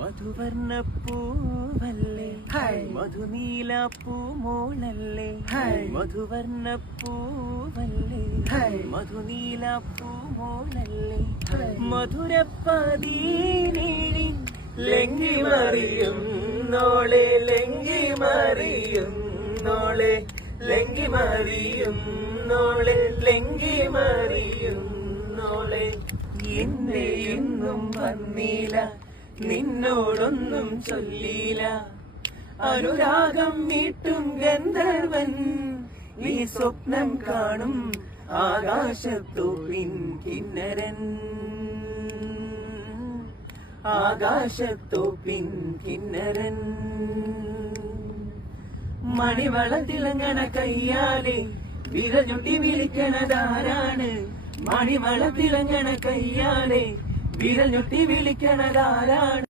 മധുവർണ്ണ പൂവല്ലേ മധുനീല പൂമോളല്ലേ മധുവർണ്ണ പൂവല്ലേ മധുനീല പൂമോളല്ലേ മധുരപ്പതീനേഴി ലംഘി മറിയും നോളെ ലംഘി മറിയും നോളെ ലംഘി മറിയും നോളെ ലംഘി മറിയും നോളെ എന്റെ ഇന്നും വന്നീല നിന്നോടൊന്നും ചൊല്ലീല അനുരാഗം മീട്ടും ഗന്ധർവൻ നീ സ്വപ്നം കാണും ആകാശത്തോപ്പിൻ കിന്നരൻ ആകാശത്തോപ്പിൻ കിന്നരൻ മണിവള തിളങ്ങണ കയ്യാലെ വിരഞ്ഞൊട്ടി വിളിക്കണതാരാണ് മണിവള തിളങ്ങണ കയ്യാലെ വിരഞ്ഞൊട്ടി വിളിക്കണതാരാണ്